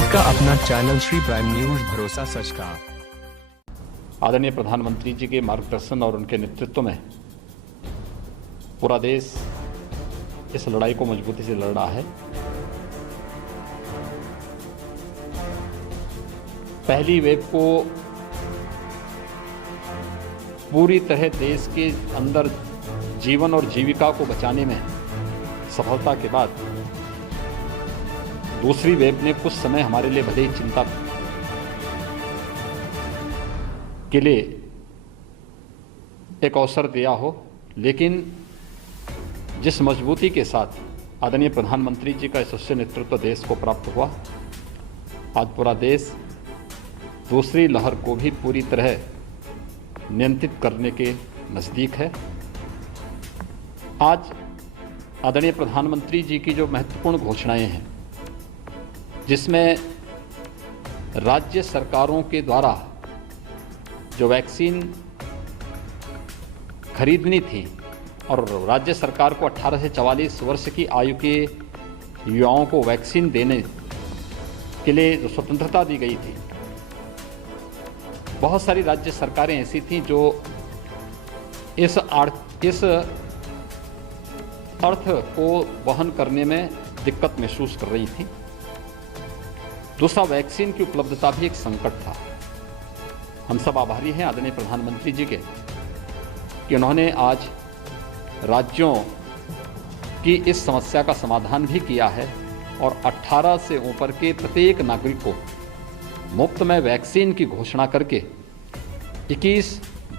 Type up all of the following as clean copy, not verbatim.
आपका अपना channel Shri prime news, भरोसा सच का। आदरणीय प्रधानमंत्री जी के मार्गदर्शन और उनके नेतृत्व में पूरा देश इस लड़ाई को मजबूती से लड़ रहा है। पहली वेव को पूरी तरह देश के अंदर जीवन और जीविका को बचाने में सफलता के बाद दूसरी वेव ने कुछ समय हमारे लिए भले ही चिंता के लिए एक अवसर दिया हो, लेकिन जिस मजबूती के साथ आदरणीय प्रधानमंत्री जी का यशस्वी नेतृत्व देश को प्राप्त हुआ, आज पूरा देश दूसरी लहर को भी पूरी तरह नियंत्रित करने के नज़दीक है। आज आदरणीय प्रधानमंत्री जी की जो महत्वपूर्ण घोषणाएं हैं, जिसमें राज्य सरकारों के द्वारा जो वैक्सीन खरीदनी थी और राज्य सरकार को 18 से 44 वर्ष की आयु के युवाओं को वैक्सीन देने के लिए जो स्वतंत्रता दी गई थी, बहुत सारी राज्य सरकारें ऐसी थीं जो इस अर्थ को वहन करने में दिक्कत महसूस कर रही थी। दूसरा, वैक्सीन की उपलब्धता भी एक संकट था। हम सब आभारी हैं आदरणीय प्रधानमंत्री जी के कि उन्होंने आज राज्यों की इस समस्या का समाधान भी किया है और 18 से ऊपर के प्रत्येक नागरिक को मुफ्त में वैक्सीन की घोषणा करके 21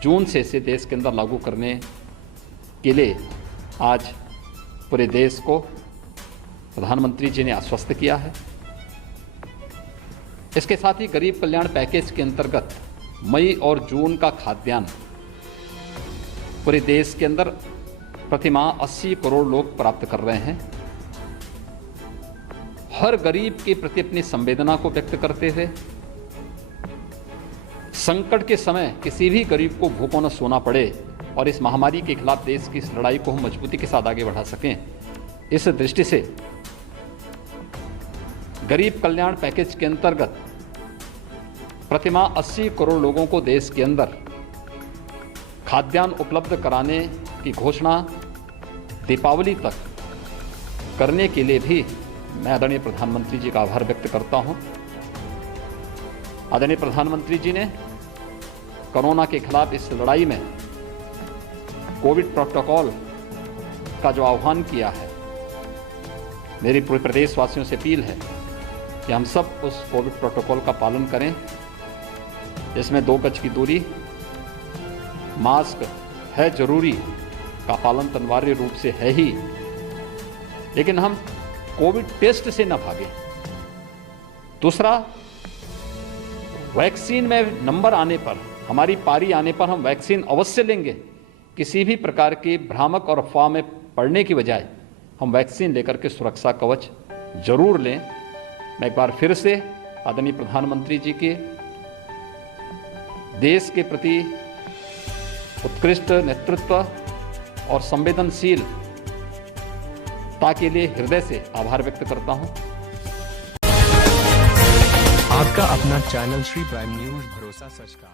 जून से इसे देश के अंदर लागू करने के लिए आज पूरे देश को प्रधानमंत्री जी ने आश्वस्त किया है। इसके साथ ही गरीब कल्याण पैकेज के अंतर्गत मई और जून का खाद्यान्न पूरे देश के अंदर प्रतिमाह 80 करोड़ लोग प्राप्त कर रहे हैं। हर गरीब के प्रति अपनी संवेदना को व्यक्त करते हुए संकट के समय किसी भी गरीब को भूखों न सोना पड़े और इस महामारी के खिलाफ देश की इस लड़ाई को हम मजबूती के साथ आगे बढ़ा सकें, इस दृष्टि से गरीब कल्याण पैकेज के अंतर्गत प्रतिमाह 80 करोड़ लोगों को देश के अंदर खाद्यान्न उपलब्ध कराने की घोषणा दीपावली तक करने के लिए भी मैं आदरणीय प्रधानमंत्री जी का आभार व्यक्त करता हूं। आदरणीय प्रधानमंत्री जी ने कोरोना के खिलाफ इस लड़ाई में कोविड प्रोटोकॉल का जो आह्वान किया है, मेरी पूरे प्रदेशवासियों से अपील है कि हम सब उस कोविड प्रोटोकॉल का पालन करें, जिसमें 2 गज की दूरी, मास्क है जरूरी का पालन अनिवार्य रूप से है ही, लेकिन हम कोविड टेस्ट से न भागें। दूसरा, वैक्सीन में नंबर आने पर, हमारी पारी आने पर हम वैक्सीन अवश्य लेंगे। किसी भी प्रकार की भ्रामक और अफवाह में पड़ने की बजाय हम वैक्सीन लेकर के सुरक्षा कवच जरूर लें। मैं एक बार फिर से आदरणीय प्रधानमंत्री जी के देश के प्रति उत्कृष्ट नेतृत्व और संवेदनशीलता के लिए हृदय से आभार व्यक्त करता हूं। आपका अपना चैनल श्री प्राइम न्यूज, भरोसा सच का।